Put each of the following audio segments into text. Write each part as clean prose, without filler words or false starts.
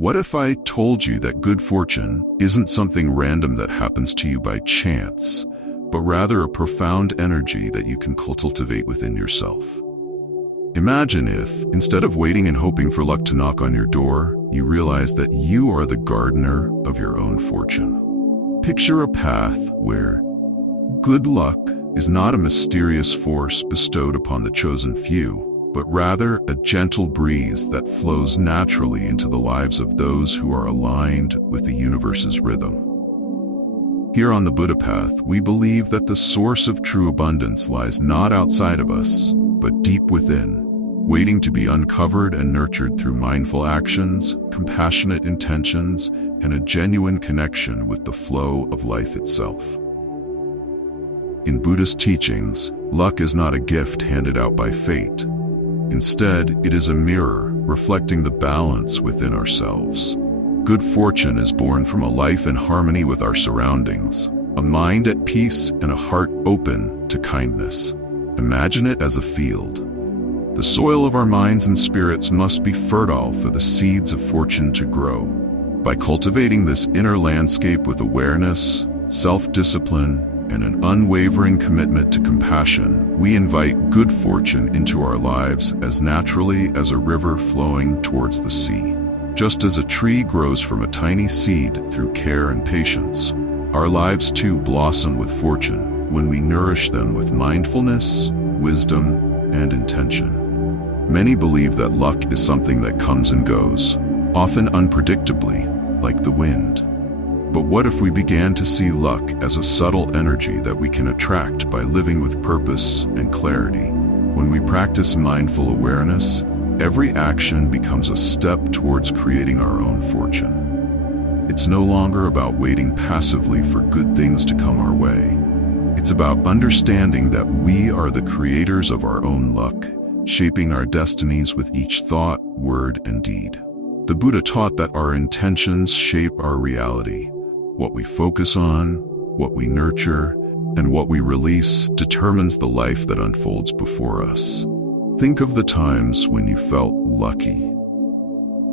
What if I told you that good fortune isn't something random that happens to you by chance, but rather a profound energy that you can cultivate within yourself? Imagine if, instead of waiting and hoping for luck to knock on your door, you realize that you are the gardener of your own fortune. Picture a path where good luck is not a mysterious force bestowed upon the chosen few, but rather a gentle breeze that flows naturally into the lives of those who are aligned with the universe's rhythm. Here on the Buddha path, we believe that the source of true abundance lies not outside of us, but deep within, waiting to be uncovered and nurtured through mindful actions, compassionate intentions, and a genuine connection with the flow of life itself. In Buddhist teachings, luck is not a gift handed out by fate. Instead, it is a mirror reflecting the balance within ourselves. Good fortune is born from a life in harmony with our surroundings, a mind at peace and a heart open to kindness. Imagine it as a field. The soil of our minds and spirits must be fertile for the seeds of fortune to grow. By cultivating this inner landscape with awareness, self-discipline, and an unwavering commitment to compassion, we invite good fortune into our lives as naturally as a river flowing towards the sea. Just as a tree grows from a tiny seed through care and patience, our lives too blossom with fortune when we nourish them with mindfulness, wisdom, and intention. Many believe that luck is something that comes and goes, often unpredictably, like the wind. But what if we began to see luck as a subtle energy that we can attract by living with purpose and clarity? When we practice mindful awareness, every action becomes a step towards creating our own fortune. It's no longer about waiting passively for good things to come our way. It's about understanding that we are the creators of our own luck, shaping our destinies with each thought, word, and deed. The Buddha taught that our intentions shape our reality. What we focus on, what we nurture, and what we release determines the life that unfolds before us. Think of the times when you felt lucky.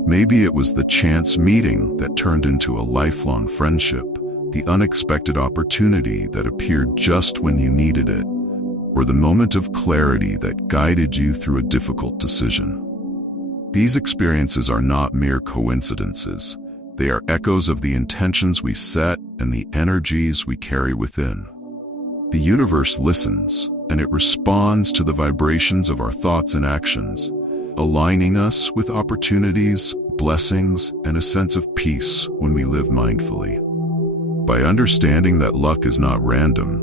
Maybe it was the chance meeting that turned into a lifelong friendship, the unexpected opportunity that appeared just when you needed it, or the moment of clarity that guided you through a difficult decision. These experiences are not mere coincidences. They are echoes of the intentions we set and the energies we carry within. The universe listens, and it responds to the vibrations of our thoughts and actions, aligning us with opportunities, blessings, and a sense of peace when we live mindfully. By understanding that luck is not random,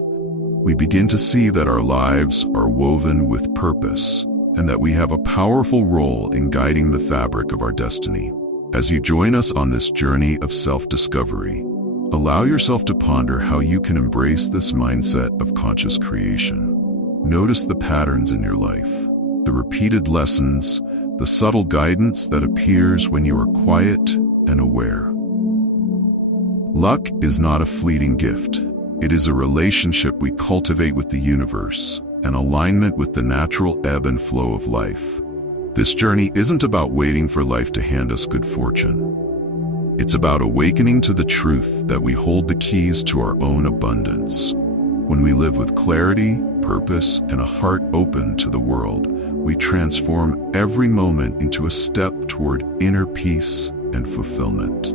we begin to see that our lives are woven with purpose, and that we have a powerful role in guiding the fabric of our destiny. As you join us on this journey of self-discovery, allow yourself to ponder how you can embrace this mindset of conscious creation. Notice the patterns in your life, the repeated lessons, the subtle guidance that appears when you are quiet and aware. Luck is not a fleeting gift. It is a relationship we cultivate with the universe, an alignment with the natural ebb and flow of life. This journey isn't about waiting for life to hand us good fortune. It's about awakening to the truth that we hold the keys to our own abundance. When we live with clarity, purpose, and a heart open to the world, we transform every moment into a step toward inner peace and fulfillment.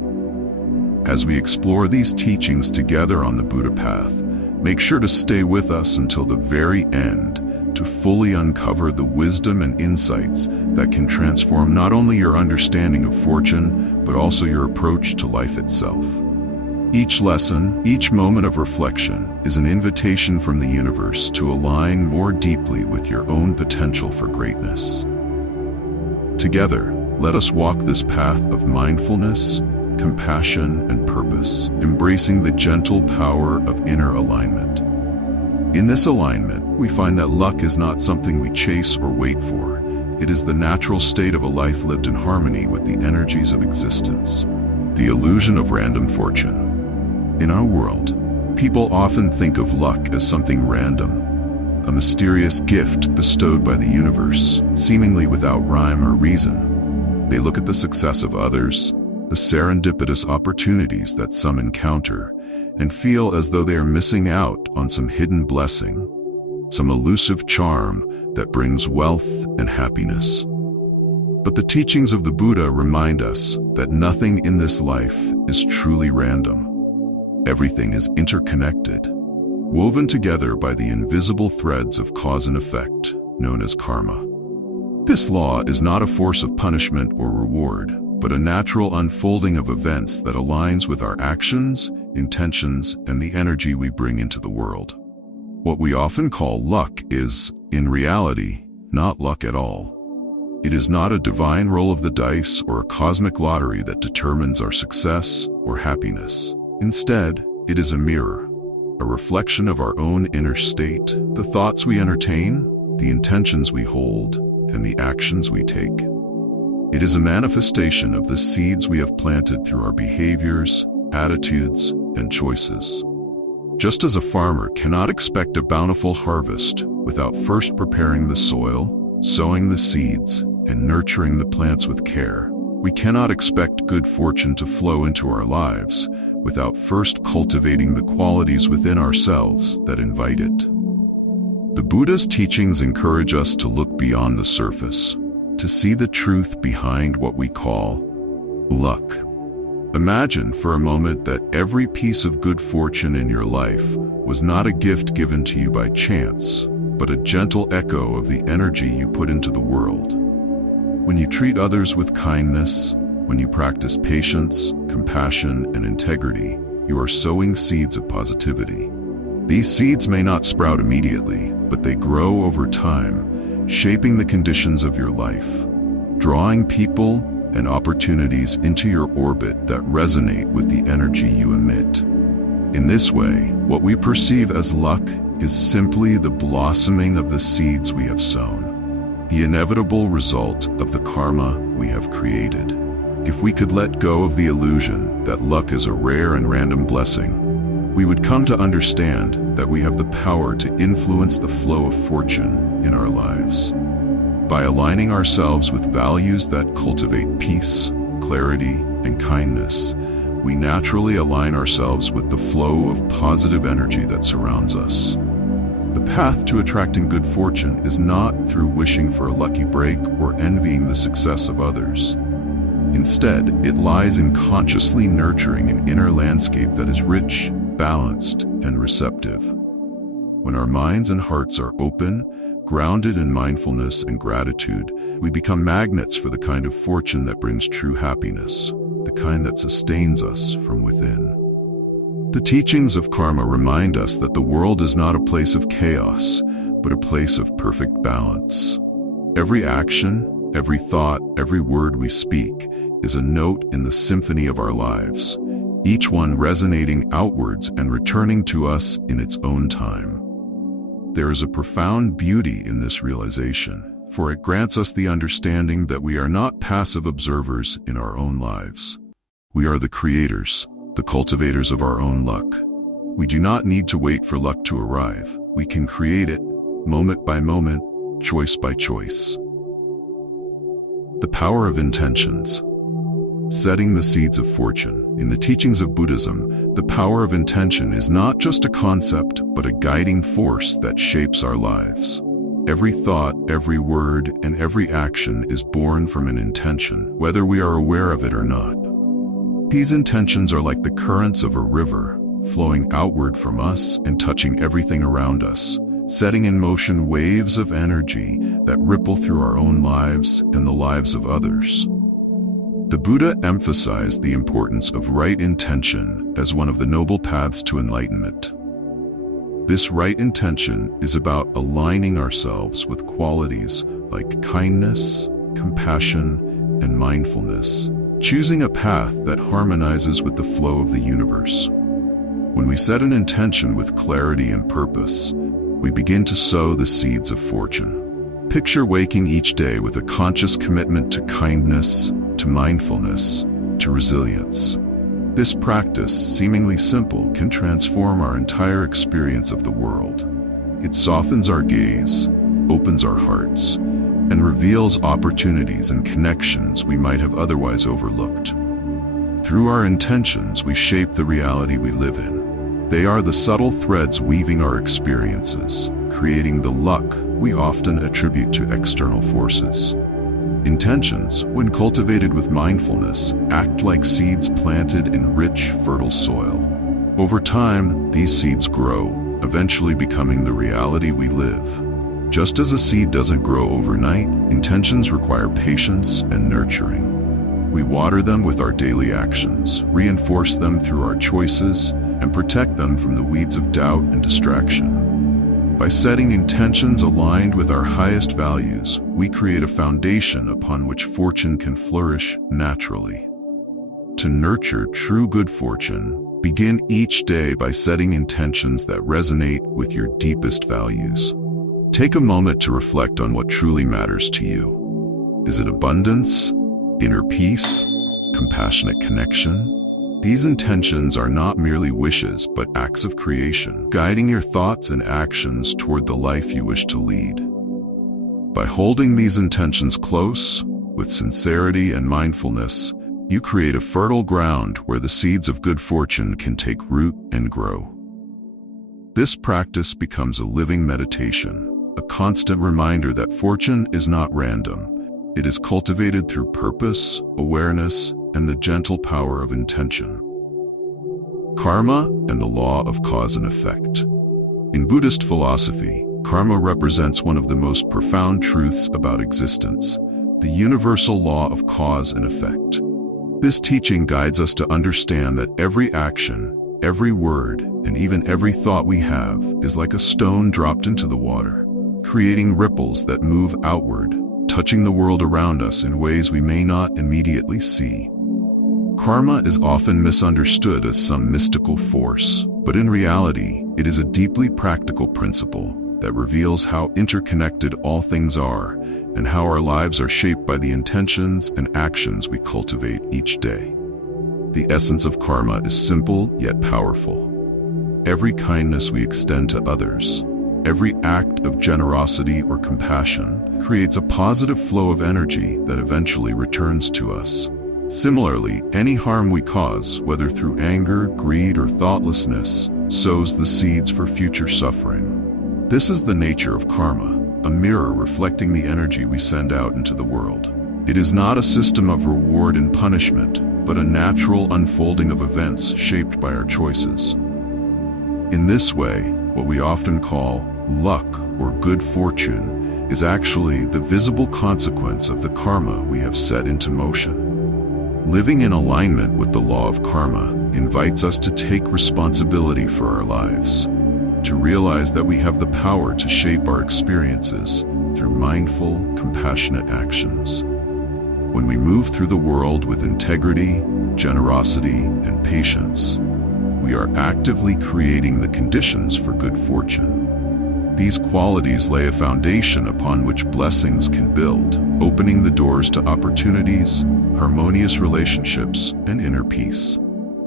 As we explore these teachings together on the Buddha path, make sure to stay with us until the very end to fully uncover the wisdom and insights that can transform not only your understanding of fortune, but also your approach to life itself. Each lesson, each moment of reflection, is an invitation from the universe to align more deeply with your own potential for greatness. Together, let us walk this path of mindfulness, compassion, and purpose, embracing the gentle power of inner alignment. In this alignment, we find that luck is not something we chase or wait for. It is the natural state of a life lived in harmony with the energies of existence. The illusion of random fortune. In our world, people often think of luck as something random, a mysterious gift bestowed by the universe, seemingly without rhyme or reason. They look at the success of others, the serendipitous opportunities that some encounter and feel as though they are missing out on some hidden blessing, some elusive charm that brings wealth and happiness. But the teachings of the Buddha remind us that nothing in this life is truly random. Everything is interconnected, woven together by the invisible threads of cause and effect, known as karma. This law is not a force of punishment or reward, but a natural unfolding of events that aligns with our actions, intentions, and the energy we bring into the world. What we often call luck is, in reality, not luck at all. It is not a divine roll of the dice or a cosmic lottery that determines our success or happiness. Instead, it is a mirror, a reflection of our own inner state, the thoughts we entertain, the intentions we hold, and the actions we take. It is a manifestation of the seeds we have planted through our behaviors, attitudes, and choices. Just as a farmer cannot expect a bountiful harvest without first preparing the soil, sowing the seeds, and nurturing the plants with care, we cannot expect good fortune to flow into our lives without first cultivating the qualities within ourselves that invite it. The Buddha's teachings encourage us to look beyond the surface, to see the truth behind what we call luck. Imagine for a moment that every piece of good fortune in your life was not a gift given to you by chance, but a gentle echo of the energy you put into the world. When you treat others with kindness, when you practice patience, compassion, and integrity, you are sowing seeds of positivity. These seeds may not sprout immediately, but they grow over time, shaping the conditions of your life, drawing people and opportunities into your orbit that resonate with the energy you emit. In this way, what we perceive as luck is simply the blossoming of the seeds we have sown, the inevitable result of the karma we have created. If we could let go of the illusion that luck is a rare and random blessing, we would come to understand that we have the power to influence the flow of fortune in our lives. By aligning ourselves with values that cultivate peace, clarity, and kindness, we naturally align ourselves with the flow of positive energy that surrounds us. The path to attracting good fortune is not through wishing for a lucky break or envying the success of others. Instead, it lies in consciously nurturing an inner landscape that is rich, balanced, and receptive. When our minds and hearts are open, grounded in mindfulness and gratitude, we become magnets for the kind of fortune that brings true happiness, the kind that sustains us from within. The teachings of karma remind us that the world is not a place of chaos, but a place of perfect balance. Every action, every thought, every word we speak is a note in the symphony of our lives, each one resonating outwards and returning to us in its own time. There is a profound beauty in this realization, for it grants us the understanding that we are not passive observers in our own lives. We are the creators, the cultivators of our own luck. We do not need to wait for luck to arrive. We can create it, moment by moment, choice by choice. The power of intentions. Setting the seeds of fortune. In the teachings of Buddhism, the power of intention is not just a concept, but a guiding force that shapes our lives. Every thought, every word, and every action is born from an intention, whether we are aware of it or not. These intentions are like the currents of a river, flowing outward from us and touching everything around us, setting in motion waves of energy that ripple through our own lives and the lives of others. The Buddha emphasized the importance of right intention as one of the noble paths to enlightenment. This right intention is about aligning ourselves with qualities like kindness, compassion, and mindfulness, choosing a path that harmonizes with the flow of the universe. When we set an intention with clarity and purpose, we begin to sow the seeds of fortune. Picture waking each day with a conscious commitment to kindness, to mindfulness, to resilience. This practice, seemingly simple, can transform our entire experience of the world. It softens our gaze, opens our hearts, and reveals opportunities and connections we might have otherwise overlooked. Through our intentions, we shape the reality we live in. They are the subtle threads weaving our experiences, creating the luck we often attribute to external forces. Intentions, when cultivated with mindfulness, act like seeds planted in rich, fertile soil. Over time, these seeds grow, eventually becoming the reality we live. Just as a seed doesn't grow overnight, intentions require patience and nurturing. We water them with our daily actions, reinforce them through our choices, and protect them from the weeds of doubt and distraction. By setting intentions aligned with our highest values, we create a foundation upon which fortune can flourish naturally. To nurture true good fortune, begin each day by setting intentions that resonate with your deepest values. Take a moment to reflect on what truly matters to you. Is it abundance, inner peace, compassionate connection? These intentions are not merely wishes, but acts of creation, guiding your thoughts and actions toward the life you wish to lead. By holding these intentions close, with sincerity and mindfulness, you create a fertile ground where the seeds of good fortune can take root and grow. This practice becomes a living meditation, a constant reminder that fortune is not random. It is cultivated through purpose, awareness, and the gentle power of intention. Karma and the law of cause and effect. In Buddhist philosophy, karma represents one of the most profound truths about existence, the universal law of cause and effect. This teaching guides us to understand that every action, every word, and even every thought we have is like a stone dropped into the water, creating ripples that move outward, touching the world around us in ways we may not immediately see. Karma is often misunderstood as some mystical force, but in reality, it is a deeply practical principle that reveals how interconnected all things are and how our lives are shaped by the intentions and actions we cultivate each day. The essence of karma is simple yet powerful. Every kindness we extend to others, every act of generosity or compassion, creates a positive flow of energy that eventually returns to us. Similarly, any harm we cause, whether through anger, greed, or thoughtlessness, sows the seeds for future suffering. This is the nature of karma, a mirror reflecting the energy we send out into the world. It is not a system of reward and punishment, but a natural unfolding of events shaped by our choices. In this way, what we often call luck or good fortune is actually the visible consequence of the karma we have set into motion. Living in alignment with the law of karma invites us to take responsibility for our lives, to realize that we have the power to shape our experiences through mindful, compassionate actions. When we move through the world with integrity, generosity, and patience, we are actively creating the conditions for good fortune. These qualities lay a foundation upon which blessings can build, opening the doors to opportunities, harmonious relationships, and inner peace.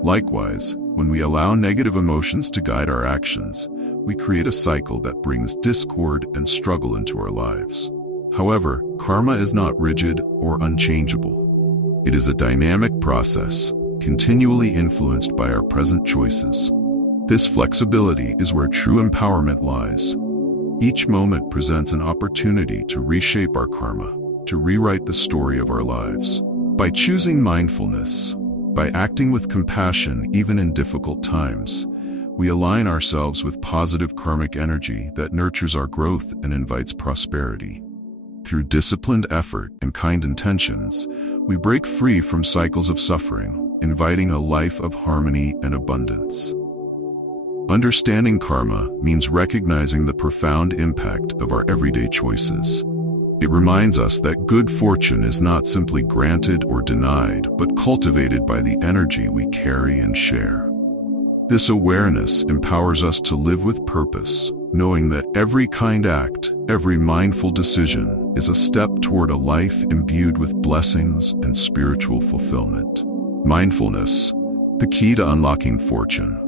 Likewise, when we allow negative emotions to guide our actions, we create a cycle that brings discord and struggle into our lives. However, karma is not rigid or unchangeable. It is a dynamic process, continually influenced by our present choices. This flexibility is where true empowerment lies. Each moment presents an opportunity to reshape our karma, to rewrite the story of our lives. By choosing mindfulness, by acting with compassion even in difficult times, we align ourselves with positive karmic energy that nurtures our growth and invites prosperity. Through disciplined effort and kind intentions, we break free from cycles of suffering, inviting a life of harmony and abundance. Understanding karma means recognizing the profound impact of our everyday choices. It reminds us that good fortune is not simply granted or denied, but cultivated by the energy we carry and share. This awareness empowers us to live with purpose, knowing that every kind act, every mindful decision is a step toward a life imbued with blessings and spiritual fulfillment. Mindfulness, the key to unlocking fortune.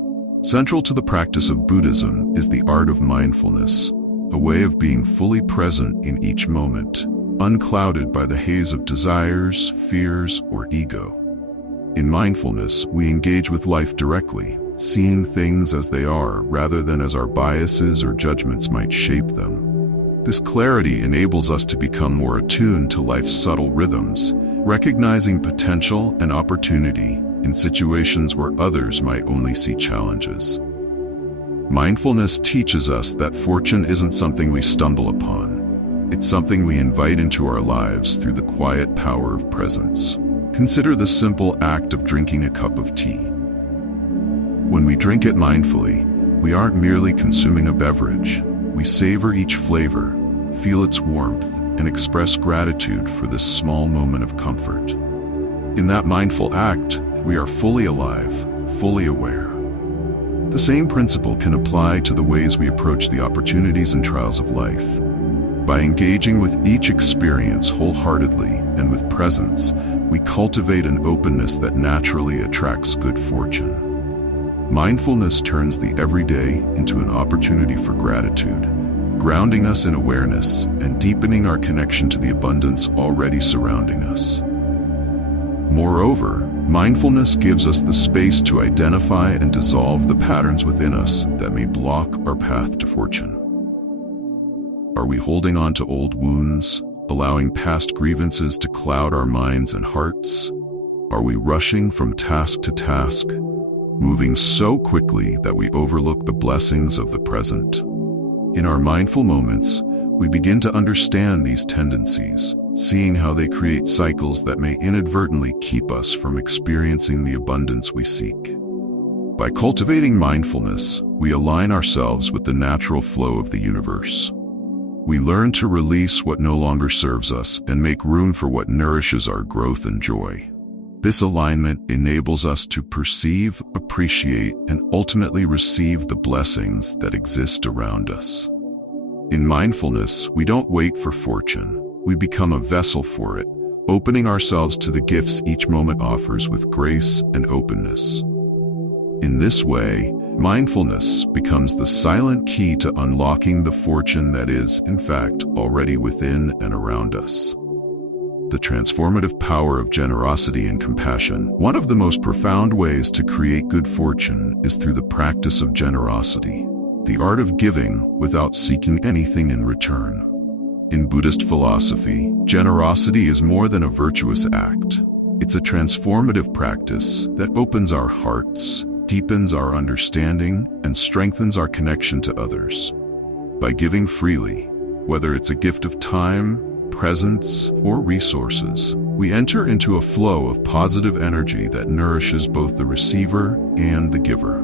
Central to the practice of Buddhism is the art of mindfulness, a way of being fully present in each moment, unclouded by the haze of desires, fears, or ego. In mindfulness, we engage with life directly, seeing things as they are rather than as our biases or judgments might shape them. This clarity enables us to become more attuned to life's subtle rhythms, recognizing potential and opportunity in situations where others might only see challenges. Mindfulness teaches us that fortune isn't something we stumble upon. It's something we invite into our lives through the quiet power of presence. Consider the simple act of drinking a cup of tea. When we drink it mindfully, we aren't merely consuming a beverage. We savor each flavor, feel its warmth, and express gratitude for this small moment of comfort. In that mindful act, we are fully alive, fully aware. The same principle can apply to the ways we approach the opportunities and trials of life. By engaging with each experience wholeheartedly and with presence, we cultivate an openness that naturally attracts good fortune. Mindfulness turns the everyday into an opportunity for gratitude, grounding us in awareness and deepening our connection to the abundance already surrounding us. Moreover, mindfulness gives us the space to identify and dissolve the patterns within us that may block our path to fortune. Are we holding on to old wounds, allowing past grievances to cloud our minds and hearts? Are we rushing from task to task, moving so quickly that we overlook the blessings of the present? In our mindful moments, we begin to understand these tendencies, seeing how they create cycles that may inadvertently keep us from experiencing the abundance we seek. By cultivating mindfulness, we align ourselves with the natural flow of the universe. We learn to release what no longer serves us and make room for what nourishes our growth and joy. This alignment enables us to perceive, appreciate, and ultimately receive the blessings that exist around us. In mindfulness, we don't wait for fortune. We become a vessel for it, opening ourselves to the gifts each moment offers with grace and openness. In this way, mindfulness becomes the silent key to unlocking the fortune that is, in fact, already within and around us. The transformative power of generosity and compassion. One of the most profound ways to create good fortune is through the practice of generosity, the art of giving without seeking anything in return. In Buddhist philosophy, generosity is more than a virtuous act. It's a transformative practice that opens our hearts, deepens our understanding, and strengthens our connection to others. By giving freely, whether it's a gift of time, presence, or resources, we enter into a flow of positive energy that nourishes both the receiver and the giver.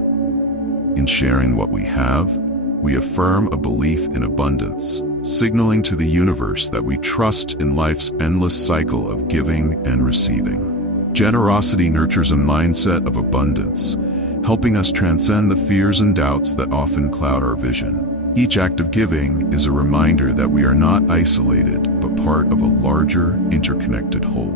In sharing what we have, we affirm a belief in abundance, signaling to the universe that we trust in life's endless cycle of giving and receiving. Generosity nurtures a mindset of abundance, helping us transcend the fears and doubts that often cloud our vision. Each act of giving is a reminder that we are not isolated, but part of a larger, interconnected whole.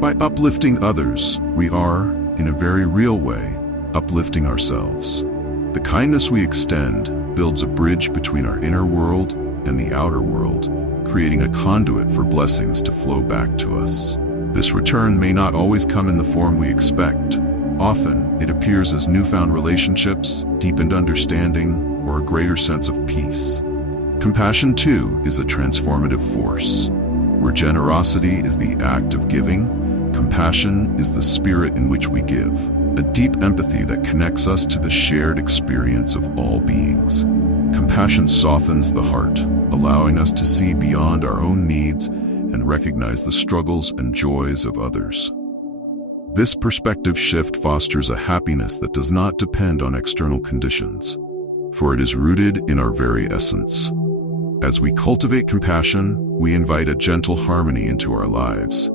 By uplifting others, we are, in a very real way, uplifting ourselves. The kindness we extend builds a bridge between our inner world and the outer world, creating a conduit for blessings to flow back to us. This return may not always come in the form we expect. Often, it appears as newfound relationships, deepened understanding, or a greater sense of peace. Compassion, too, is a transformative force. Where generosity is the act of giving, compassion is the spirit in which we give, a deep empathy that connects us to the shared experience of all beings. Compassion softens the heart, allowing us to see beyond our own needs and recognize the struggles and joys of others. This perspective shift fosters a happiness that does not depend on external conditions, for it is rooted in our very essence. As we cultivate compassion, we invite a gentle harmony into our lives,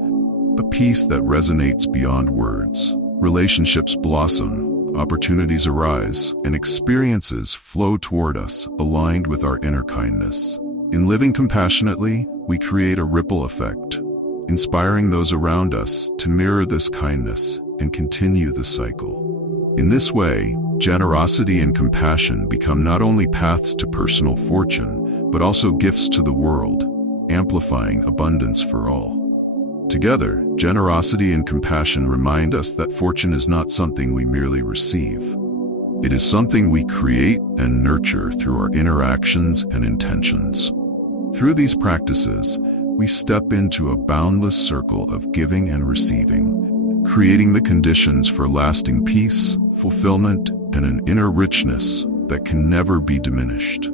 a peace that resonates beyond words. Relationships blossom, opportunities arise, and experiences flow toward us, aligned with our inner kindness. In living compassionately, we create a ripple effect, inspiring those around us to mirror this kindness and continue the cycle. In this way, generosity and compassion become not only paths to personal fortune, but also gifts to the world, amplifying abundance for all. Together, generosity and compassion remind us that fortune is not something we merely receive. It is something we create and nurture through our interactions and intentions. Through these practices, we step into a boundless circle of giving and receiving, creating the conditions for lasting peace, fulfillment, and an inner richness that can never be diminished.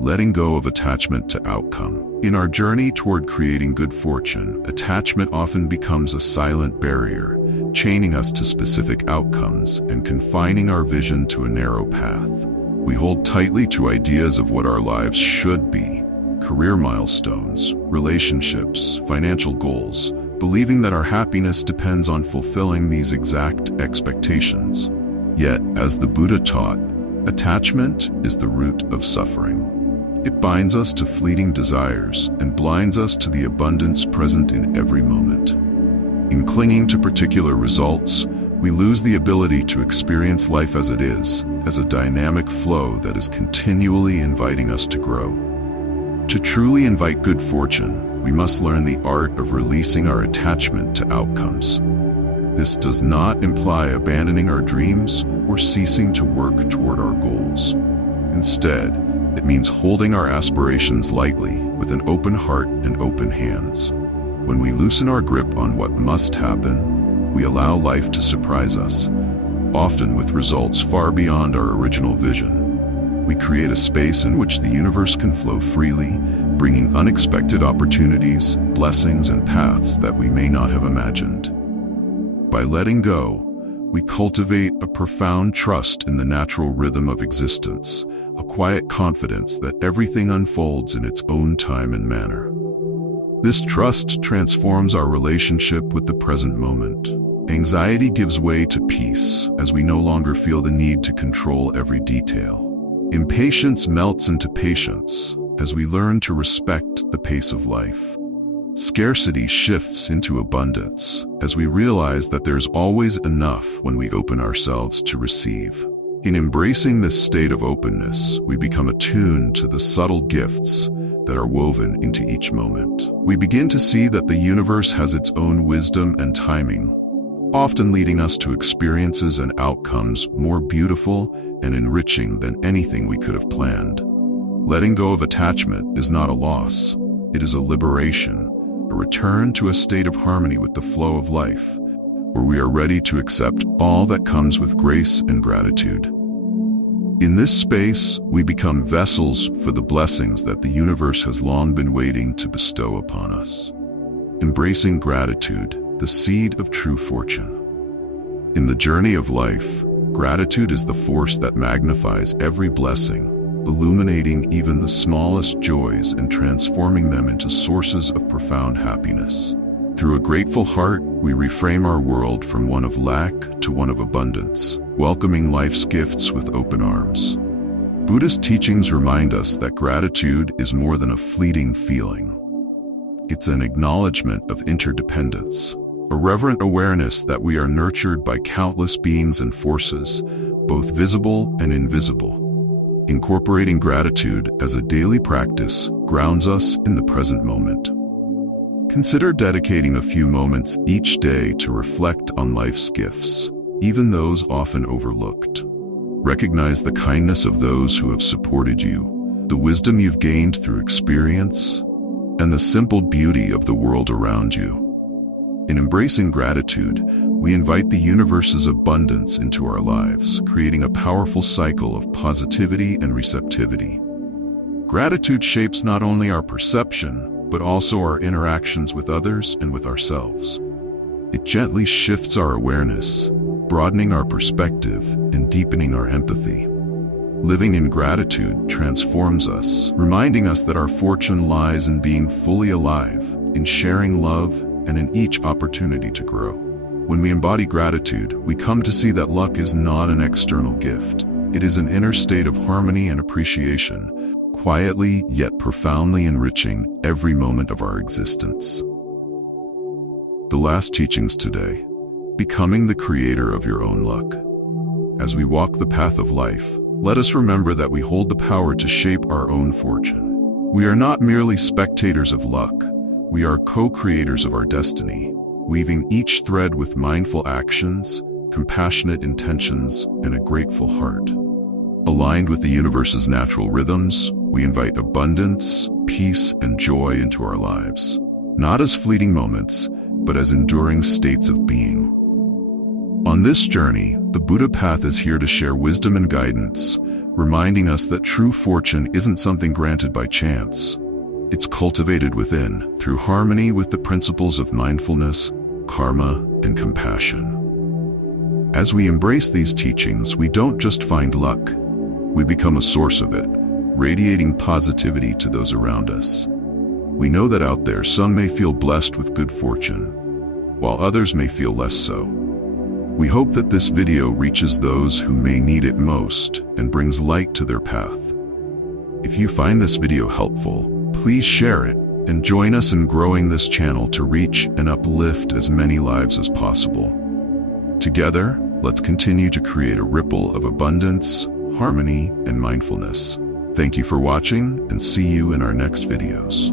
Letting go of attachment to outcome. In our journey toward creating good fortune, attachment often becomes a silent barrier, chaining us to specific outcomes and confining our vision to a narrow path. We hold tightly to ideas of what our lives should be: career milestones, relationships, financial goals, believing that our happiness depends on fulfilling these exact expectations. Yet, as the Buddha taught, attachment is the root of suffering. It binds us to fleeting desires and blinds us to the abundance present in every moment. In clinging to particular results, we lose the ability to experience life as it is, as a dynamic flow that is continually inviting us to grow. To truly invite good fortune, we must learn the art of releasing our attachment to outcomes. This does not imply abandoning our dreams or ceasing to work toward our goals. Instead, it means holding our aspirations lightly with an open heart and open hands. When we loosen our grip on what must happen, we allow life to surprise us, often with results far beyond our original vision. We create a space in which the universe can flow freely, bringing unexpected opportunities, blessings, and paths that we may not have imagined. By letting go, we cultivate a profound trust in the natural rhythm of existence, a quiet confidence that everything unfolds in its own time and manner. This trust transforms our relationship with the present moment. Anxiety gives way to peace as we no longer feel the need to control every detail. Impatience melts into patience as we learn to respect the pace of life. Scarcity shifts into abundance as we realize that there's always enough when we open ourselves to receive. In embracing this state of openness, we become attuned to the subtle gifts that are woven into each moment. We begin to see that the universe has its own wisdom and timing, often leading us to experiences and outcomes more beautiful and enriching than anything we could have planned. Letting go of attachment is not a loss. It is a liberation, a return to a state of harmony with the flow of life, where we are ready to accept all that comes with grace and gratitude. In this space, we become vessels for the blessings that the universe has long been waiting to bestow upon us. Embracing gratitude, the seed of true fortune. In the journey of life, gratitude is the force that magnifies every blessing, illuminating even the smallest joys and transforming them into sources of profound happiness. Through a grateful heart, we reframe our world from one of lack to one of abundance, welcoming life's gifts with open arms. Buddhist teachings remind us that gratitude is more than a fleeting feeling. It's an acknowledgement of interdependence, a reverent awareness that we are nurtured by countless beings and forces, both visible and invisible. Incorporating gratitude as a daily practice grounds us in the present moment. Consider dedicating a few moments each day to reflect on life's gifts, even those often overlooked. Recognize the kindness of those who have supported you, the wisdom you've gained through experience, and the simple beauty of the world around you. In embracing gratitude, we invite the universe's abundance into our lives, creating a powerful cycle of positivity and receptivity. Gratitude shapes not only our perception, but also our interactions with others and with ourselves. It gently shifts our awareness, broadening our perspective and deepening our empathy. Living in gratitude transforms us, reminding us that our fortune lies in being fully alive, in sharing love, and in each opportunity to grow. When we embody gratitude, we come to see that luck is not an external gift. It is an inner state of harmony and appreciation, quietly yet profoundly enriching every moment of our existence. The last teachings today: becoming the creator of your own luck. As we walk the path of life, let us remember that we hold the power to shape our own fortune. We are not merely spectators of luck. We are co-creators of our destiny, weaving each thread with mindful actions, compassionate intentions, and a grateful heart. Aligned with the universe's natural rhythms, we invite abundance, peace, and joy into our lives, not as fleeting moments, but as enduring states of being. On this journey, the Buddha path is here to share wisdom and guidance, reminding us that true fortune isn't something granted by chance. It's cultivated within, through harmony with the principles of mindfulness, karma, and compassion. As we embrace these teachings, we don't just find luck. We become a source of it, radiating positivity to those around us. We know that out there, some may feel blessed with good fortune, while others may feel less so. We hope that this video reaches those who may need it most and brings light to their path. If you find this video helpful, please share it and join us in growing this channel to reach and uplift as many lives as possible. Together, let's continue to create a ripple of abundance, harmony, and mindfulness. Thank you for watching, and see you in our next videos.